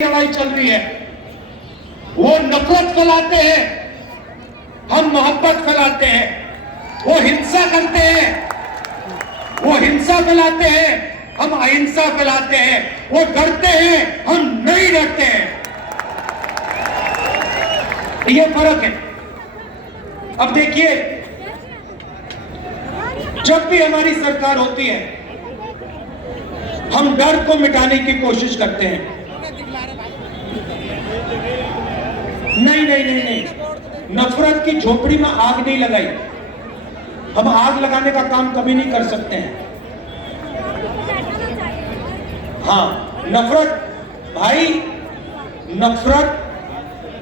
लड़ाई चल रही है। वो नफरत फैलाते हैं, हम मोहब्बत फैलाते हैं। वो हिंसा करते हैं, वो हिंसा फैलाते हैं, हम अहिंसा फैलाते हैं। वो डरते हैं, हम नहीं डरते हैं। ये फर्क है। अब देखिए, जब भी हमारी सरकार होती है, हम डर को मिटाने की कोशिश करते हैं। नहीं नहीं नहीं नहीं, नफरत की झोपड़ी में आग नहीं लगाई। हम आग लगाने का काम कभी नहीं कर सकते हैं। हाँ, नफरत भाई, नफरत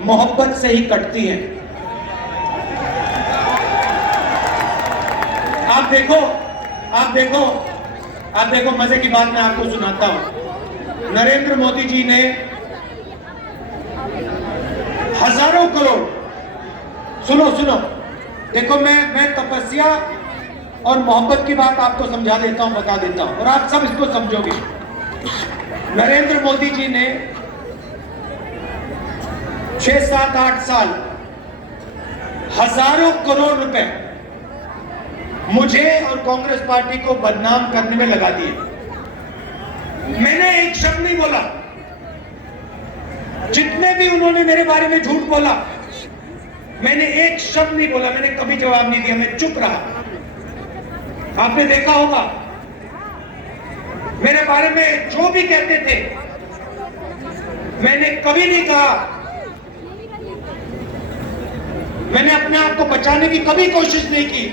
मोहब्बत से ही कटती है। आप देखो, आप देखो, आप देखो, मजे की बात मैं आपको सुनाता हूं। नरेंद्र मोदी जी ने हजारों करोड़, सुनो सुनो, देखो मैं तपस्या और मोहब्बत की बात आपको समझा देता हूं, बता देता हूं, और आप सब इसको समझोगे। नरेंद्र मोदी जी ने 6, 7, 8 साल हजारों करोड़ रुपए मुझे और कांग्रेस पार्टी को बदनाम करने में लगा दिए। मैंने एक शब्द नहीं बोला। जितने भी उन्होंने मेरे बारे में झूठ बोला, मैंने एक शब्द नहीं बोला, मैंने कभी जवाब नहीं दिया, मैं चुप रहा। आपने देखा होगा, मेरे बारे में जो भी कहते थे, मैंने कभी नहीं कहा, मैंने अपने आप को बचाने की कभी कोशिश नहीं की।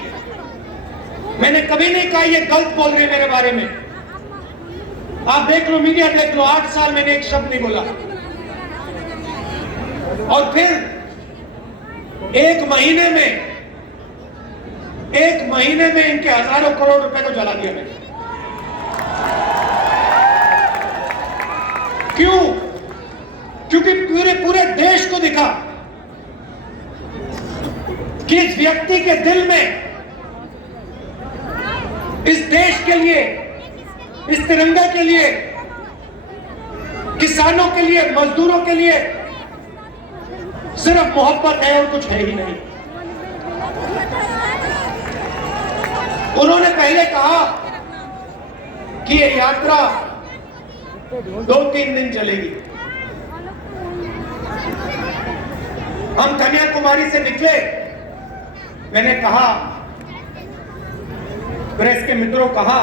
मैंने कभी नहीं कहा ये गलत बोल रहे मेरे बारे में। आप देख लो, मीडिया देख लो, 8 साल मैंने एक शब्द नहीं बोला। और फिर एक महीने में इनके हजारों करोड़ रुपए को जला दिया मैंने। क्यों? क्योंकि पूरे देश को दिखा कि इस व्यक्ति के दिल में, इस देश के लिए, इस तिरंगा के लिए, किसानों के लिए, मजदूरों के लिए सिर्फ मोहब्बत है और कुछ है ही नहीं। उन्होंने पहले कहा कि ये यात्रा 2-3 दिन चलेगी। हम कन्याकुमारी से निकले, मैंने कहा, प्रेस के मित्रों कहा,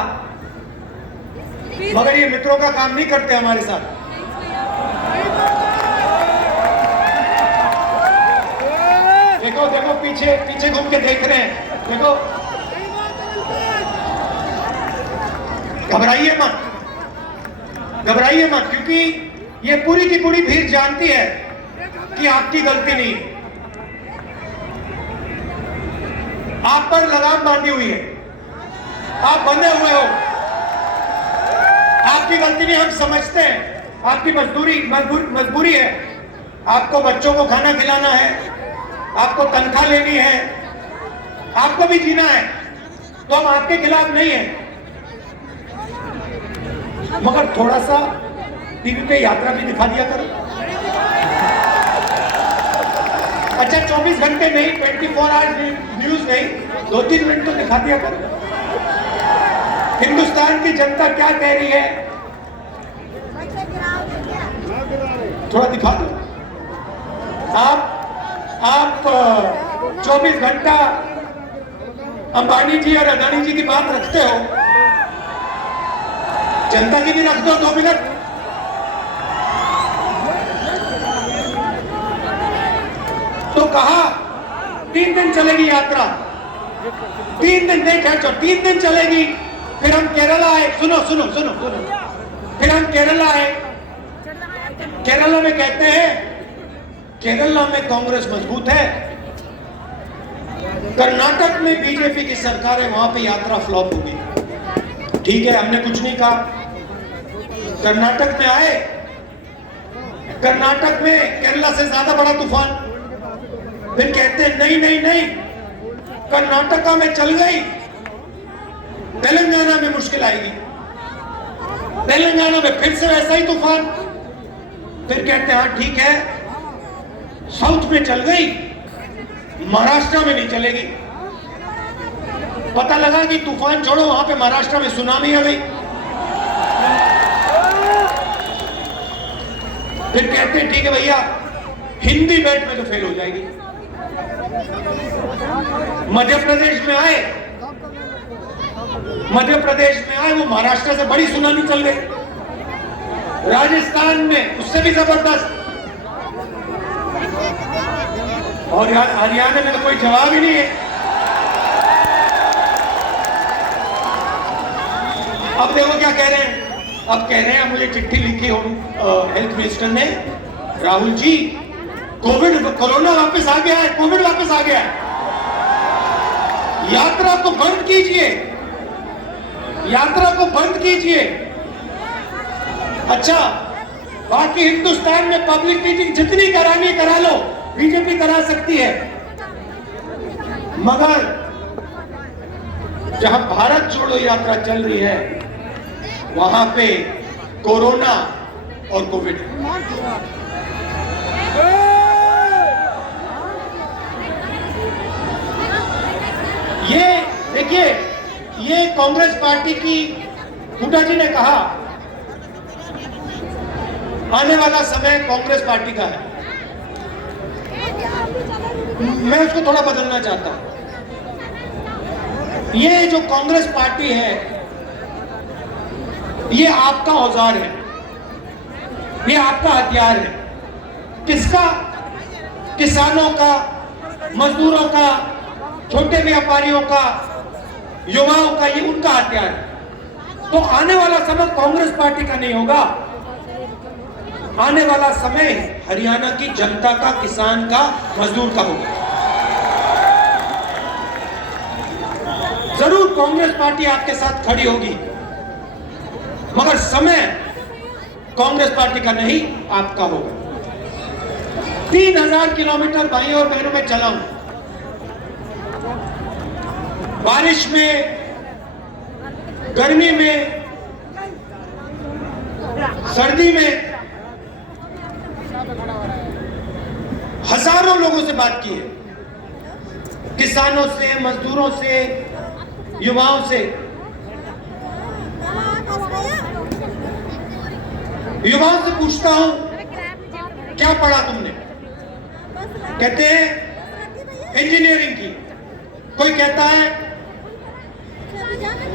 मगर ये मित्रों का काम नहीं करते हमारे साथ। देखो देखो, पीछे घूम के देख रहे हैं, देखो। घबराइए मत, क्योंकि ये पूरी की पूरी भीड़ जानती है कि आपकी गलती नहीं है। आप पर लगाम बांधी हुई है, आप बंधे हुए हो। आपकी गलती नहीं, हम समझते हैं, आपकी मजबूरी है। आपको बच्चों को खाना खिलाना है, आपको तनख्वाह लेनी है, आपको भी जीना है, तो हम आपके खिलाफ नहीं है। मगर थोड़ा सा टीवी पे यात्रा भी दिखा दिया करो। अच्छा, 24 घंटे नहीं, 24 आवर्स न्यूज नहीं, 2-3 मिनट तो दिखा दिया करो। हिंदुस्तान की जनता क्या कह रही है, थोड़ा दिखा दो। आप 24 घंटा अंबानी जी और अदानी जी की बात रखते हो, जनता की भी रख दो 2 मिनट। तो कहा 3 दिन चलेगी यात्रा, 3 दिन नहीं खैर, 3 दिन चलेगी। फिर हम केरला आए, सुनो, फिर हम केरला आए। केरला में कहते हैं, केरला में कांग्रेस मजबूत है, कर्नाटक में बीजेपी की सरकार है, वहां पे यात्रा फ्लॉप होगी। ठीक है, हमने कुछ नहीं कहा। कर्नाटक में आए, कर्नाटक में केरला से ज्यादा बड़ा तूफान। फिर कहते हैं नहीं, कर्नाटका में चल गई, तेलंगाना में मुश्किल आएगी। तेलंगाना में फिर से वैसा ही तूफान। फिर कहते हैं हाँ ठीक है, साउथ में चल गई, महाराष्ट्र में नहीं चलेगी। पता लगा कि तूफान छोड़ो, वहां पे महाराष्ट्र में सुनामी आ गई। फिर कहते हैं ठीक है भैया, हिंदी बेल्ट में तो फेल हो जाएगी। मध्य प्रदेश में आए, वो महाराष्ट्र से बड़ी सुनामी चल गई। राजस्थान में उससे भी जबरदस्त, और हरियाणा में तो कोई जवाब ही नहीं है। अब देखो क्या कह रहे हैं, अब कह रहे हैं, मुझे चिट्ठी लिखी हो हेल्थ मिनिस्टर ने, राहुल जी कोरोना वापस आ गया है, कोविड वापस आ गया है, यात्रा को बंद कीजिए, यात्रा को बंद कीजिए। अच्छा, बाकी हिंदुस्तान में पब्लिक मीटिंग जितनी करानी करा लो, बीजेपी करा सकती है, मगर जहां भारत जोड़ो यात्रा चल रही है वहां पे कोरोना और कोविड। ये देखिए, ये कांग्रेस पार्टी की हुड्डा जी ने कहा आने वाला समय कांग्रेस पार्टी का है। मैं उसको थोड़ा बदलना चाहता हूं। ये जो कांग्रेस पार्टी है, ये आपका औजार है, ये आपका हथियार है। किसका? किसानों का, मजदूरों का, छोटे व्यापारियों का, युवाओं का, ये उनका हथियार है। तो आने वाला समय कांग्रेस पार्टी का नहीं होगा, आने वाला समय हरियाणा की जनता का, किसान का, मजदूर का होगा। जरूर कांग्रेस पार्टी आपके साथ खड़ी होगी, मगर समय कांग्रेस पार्टी का नहीं, आपका होगा। 3000 किलोमीटर भाई और बहनों में चला हूं, बारिश में, गर्मी में, सर्दी में, हजारों लोगों से बात की है, किसानों से, मजदूरों से, युवाओं से। युवाओं से पूछता हूं क्या पढ़ा तुमने, कहते हैं इंजीनियरिंग की, कोई कहता है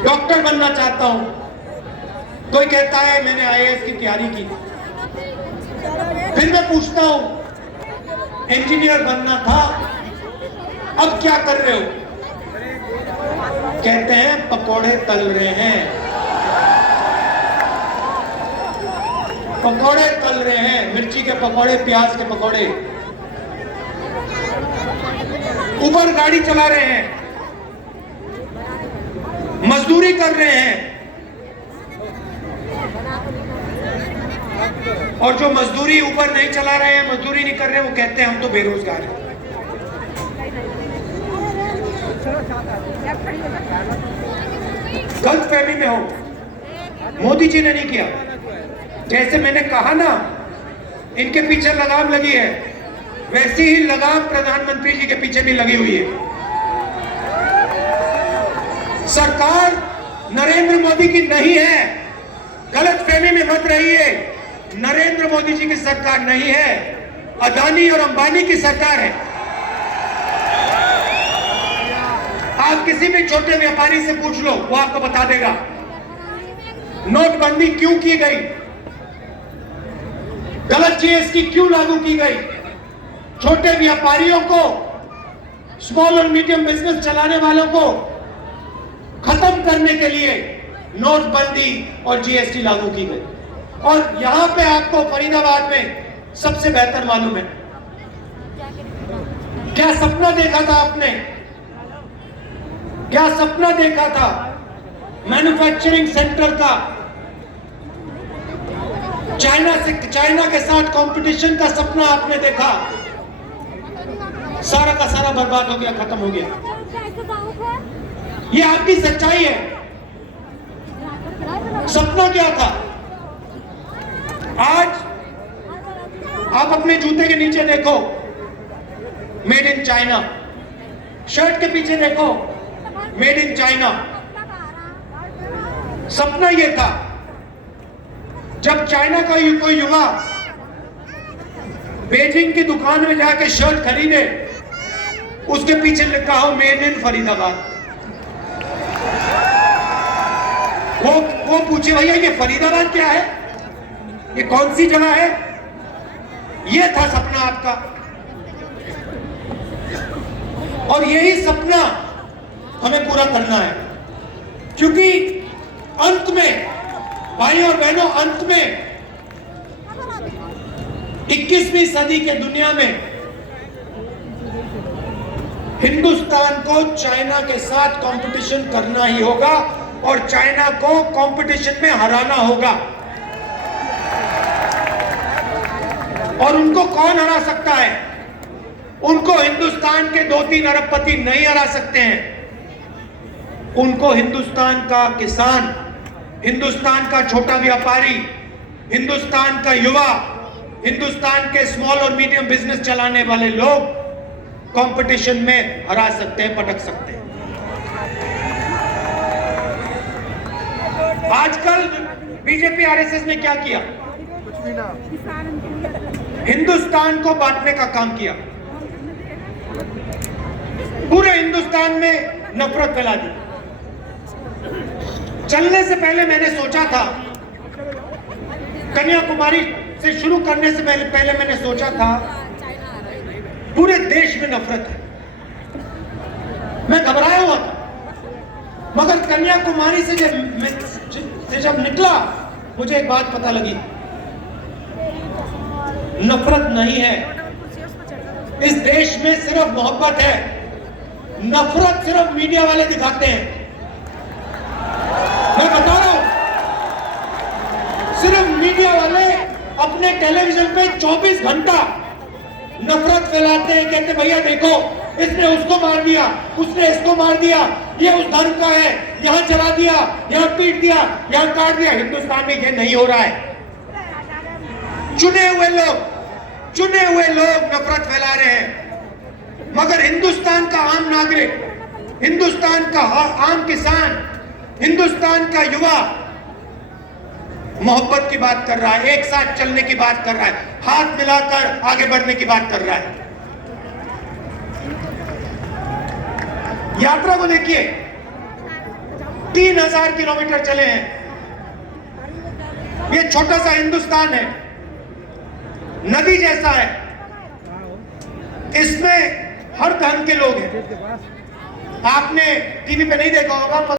डॉक्टर बनना चाहता हूं, कोई कहता है मैंने आईएएस की तैयारी की। फिर मैं पूछता हूं इंजीनियर बनना था, अब क्या कर रहे हो? कहते हैं पकोड़े तल रहे हैं, पकोड़े तल रहे हैं, मिर्ची के पकोड़े, प्याज के पकोड़े। उबर गाड़ी चला रहे हैं, मजदूरी कर रहे हैं, और जो मजदूरी ऊपर नहीं चला रहे हैं, मजदूरी नहीं कर रहे हैं, वो कहते हैं हम तो बेरोजगार हैं। गलतफहमी में हो, मोदी जी ने नहीं किया। जैसे मैंने कहा ना, इनके पीछे लगाम लगी है, वैसी ही लगाम प्रधानमंत्री जी के पीछे भी लगी हुई है। सरकार नरेंद्र मोदी की नहीं है, गलतफहमी में मत रहिए। नरेंद्र मोदी जी की सरकार नहीं है, अदानी और अंबानी की सरकार है। आप किसी भी छोटे व्यापारी से पूछ लो, वो आपको बता देगा नोटबंदी क्यों की गई, गलत जीएसटी क्यों लागू की गई। छोटे व्यापारियों को, स्मॉल और मीडियम बिजनेस चलाने वालों को खत्म करने के लिए नोटबंदी और जीएसटी लागू की गई। और यहां पे आपको फरीदाबाद में सबसे बेहतर मालूम है, क्या सपना देखा था आपने, क्या सपना देखा था मैन्युफैक्चरिंग सेंटर का, चाइना के साथ कंपटीशन का सपना आपने देखा, सारा का सारा बर्बाद हो गया, खत्म हो गया। ये आपकी सच्चाई है। सपना क्या था? आज आप अपने जूते के नीचे देखो, मेड इन चाइना। शर्ट के पीछे देखो, मेड इन चाइना। सपना यह था जब चाइना का कोई युवा बेजिंग की दुकान में जाके शर्ट खरीदे, उसके पीछे लिखा हो मेड इन फरीदाबाद। वो पूछे भैया ये फरीदाबाद क्या है, ये कौन सी जगह है? ये था सपना आपका, और यही सपना हमें पूरा करना है। क्योंकि अंत में भाई और बहनों, अंत में 21वीं सदी के दुनिया में हिंदुस्तान को चाइना के साथ कंपटीशन करना ही होगा और चाइना को कंपटीशन में हराना होगा। और उनको कौन हरा सकता है? उनको हिंदुस्तान के 2-3 अरबपति नहीं हरा सकते हैं। उनको हिंदुस्तान का किसान, हिंदुस्तान का छोटा व्यापारी, हिंदुस्तान का युवा, हिंदुस्तान के स्मॉल और मीडियम बिजनेस चलाने वाले लोग कंपटीशन में हरा सकते हैं, पटक सकते हैं। आजकल बीजेपी आरएसएस ने क्या किया? हिंदुस्तान को बांटने का काम किया, पूरे हिंदुस्तान में नफरत फैला दी। चलने से पहले मैंने सोचा था, कन्याकुमारी से शुरू करने से पहले मैंने सोचा था पूरे देश में नफरत है। मैं घबराया हुआ था, मगर कन्याकुमारी से जब निकला, मुझे एक बात पता लगी, नफरत नहीं है इस देश में, सिर्फ मोहब्बत है। नफरत सिर्फ मीडिया वाले दिखाते हैं। मैं बता रहा हूं, सिर्फ मीडिया वाले अपने टेलीविजन पे 24 घंटा नफरत फैलाते हैं। कहते भैया देखो, इसने उसको मार दिया, उसने इसको मार दिया, ये उस धर्म का है, यहां जला दिया, यहां पीट दिया, यहां काट दिया। हिंदुस्तान में ये नहीं हो रहा है। चुने हुए लोग नफरत फैला रहे हैं, मगर हिंदुस्तान का आम नागरिक, हिंदुस्तान का आम किसान, हिंदुस्तान का युवा मोहब्बत की बात कर रहा है, एक साथ चलने की बात कर रहा है, हाथ मिलाकर आगे बढ़ने की बात कर रहा है। यात्रा को देखिए, 3000 किलोमीटर चले हैं। ये छोटा सा हिंदुस्तान है, नदी जैसा है, इसमें हर धर्म के लोग हैं। आपने टीवी पे नहीं देखा होगा।